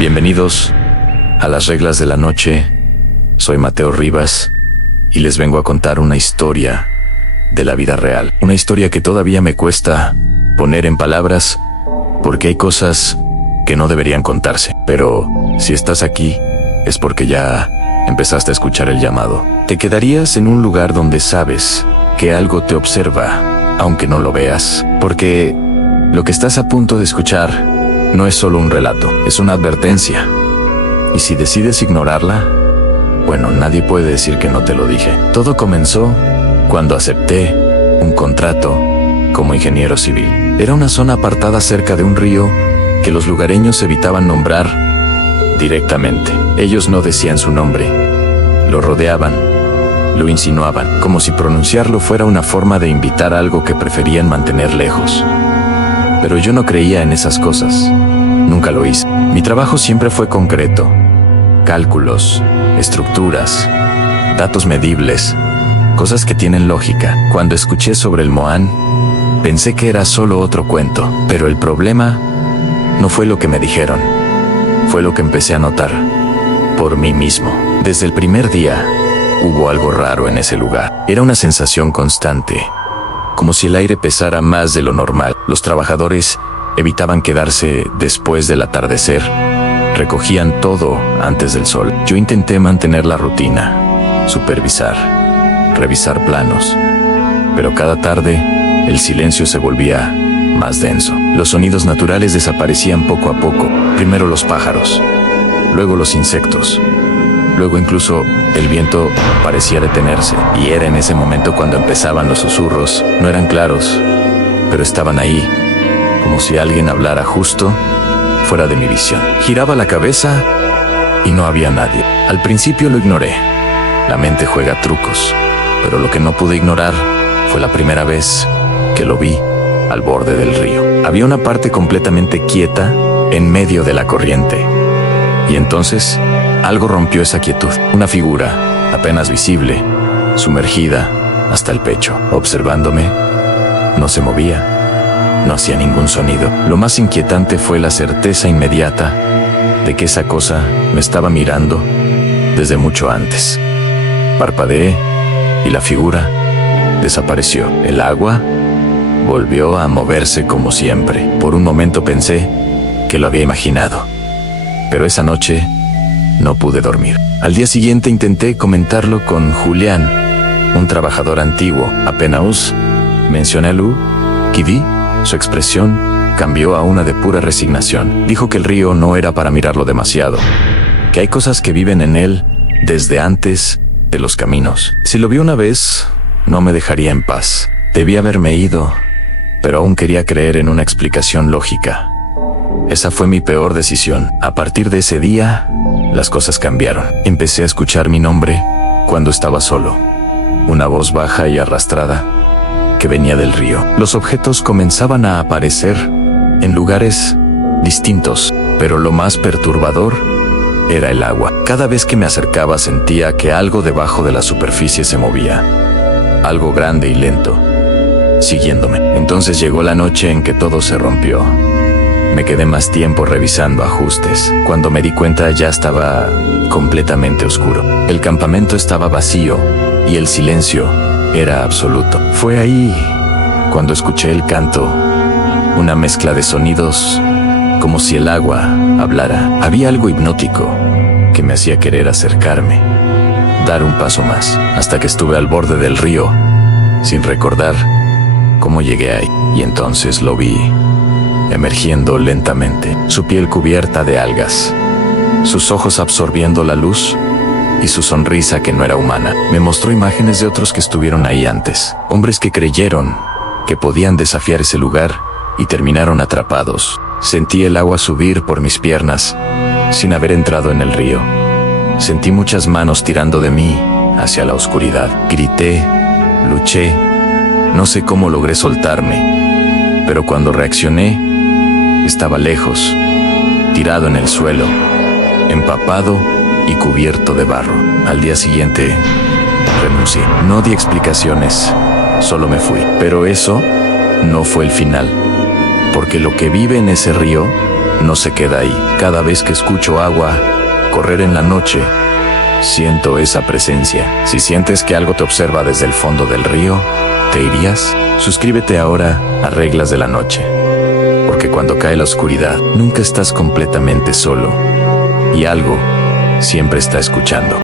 Bienvenidos a Las Reglas de la Noche. Soy Mateo Rivas y les vengo a contar una historia de la vida real. Una historia que todavía me cuesta poner en palabras porque hay cosas que no deberían contarse. Pero si estás aquí es porque ya empezaste a escuchar el llamado. Te quedarías en un lugar donde sabes que algo te observa, aunque no lo veas, porque lo que estás a punto de escuchar no es solo un relato, es una advertencia. Y si decides ignorarla, bueno, nadie puede decir que no te lo dije. Todo comenzó cuando acepté un contrato como ingeniero civil. Era una zona apartada cerca de un río que los lugareños evitaban nombrar directamente. Ellos no decían su nombre, lo rodeaban, lo insinuaban, como si pronunciarlo fuera una forma de invitar algo que preferían mantener lejos. Pero yo no creía en esas cosas. Nunca lo hice. Mi trabajo siempre fue concreto. Cálculos, estructuras, datos medibles, cosas que tienen lógica. Cuando escuché sobre el Moan, pensé que era solo otro cuento. Pero el problema no fue lo que me dijeron. Fue lo que empecé a notar por mí mismo. Desde el primer día, hubo algo raro en ese lugar. Era una sensación constante, como si el aire pesara más de lo normal. Los trabajadores evitaban quedarse después del atardecer. Recogían todo antes del sol. Yo intenté mantener la rutina, supervisar, revisar planos. Pero cada tarde, el silencio se volvía más denso. Los sonidos naturales desaparecían poco a poco. Primero los pájaros, luego los insectos. Luego incluso el viento parecía detenerse, y era en ese momento cuando empezaban los susurros. No eran claros, pero estaban ahí, como si alguien hablara justo fuera de mi visión. Giraba la cabeza y no había nadie. Al principio lo ignoré. La mente juega trucos, pero lo que no pude ignorar fue la primera vez que lo vi al borde del río. Había una parte completamente quieta en medio de la corriente, y entonces algo rompió esa quietud. Una figura, apenas visible, sumergida hasta el pecho, observándome. No se movía, no hacía ningún sonido. Lo más inquietante fue la certeza inmediata de que esa cosa me estaba mirando desde mucho antes. Parpadeé y la figura desapareció. El agua volvió a moverse como siempre. Por un momento pensé que lo había imaginado, pero esa noche no pude dormir. Al día siguiente intenté comentarlo con Julián, un trabajador antiguo. Apenas mencioné a Lu Kivi, su expresión cambió a una de pura resignación. Dijo que el río no era para mirarlo demasiado, que hay cosas que viven en él desde antes de los caminos. Si lo vi una vez, no me dejaría en paz. Debí haberme ido, pero aún quería creer en una explicación lógica. Esa fue mi peor decisión. A partir de ese día, las cosas cambiaron. Empecé a escuchar mi nombre cuando estaba solo. Una voz baja y arrastrada que venía del río. Los objetos comenzaban a aparecer en lugares distintos, pero lo más perturbador era el agua. Cada vez que me acercaba sentía que algo debajo de la superficie se movía. Algo grande y lento, siguiéndome. Entonces llegó la noche en que todo se rompió. Me quedé más tiempo revisando ajustes. Cuando me di cuenta ya estaba completamente oscuro. El campamento estaba vacío y el silencio era absoluto. Fue ahí cuando escuché el canto, una mezcla de sonidos como si el agua hablara. Había algo hipnótico que me hacía querer acercarme, dar un paso más, hasta que estuve al borde del río, sin recordar cómo llegué ahí. Y entonces lo vi emergiendo lentamente, su piel cubierta de algas, sus ojos absorbiendo la luz y su sonrisa que no era humana. Me mostró imágenes de otros que estuvieron ahí antes, hombres que creyeron que podían desafiar ese lugar y terminaron atrapados. Sentí el agua subir por mis piernas sin haber entrado en el río. Sentí muchas manos tirando de mí hacia la oscuridad. Grité, luché, no sé cómo logré soltarme, pero cuando reaccioné, estaba lejos, tirado en el suelo, empapado y cubierto de barro. Al día siguiente, renuncié. No di explicaciones, solo me fui. Pero eso no fue el final, porque lo que vive en ese río no se queda ahí. Cada vez que escucho agua correr en la noche, siento esa presencia. Si sientes que algo te observa desde el fondo del río, ¿te irías? Suscríbete ahora a Reglas de la Noche, porque cuando cae la oscuridad, nunca estás completamente solo y algo siempre está escuchando.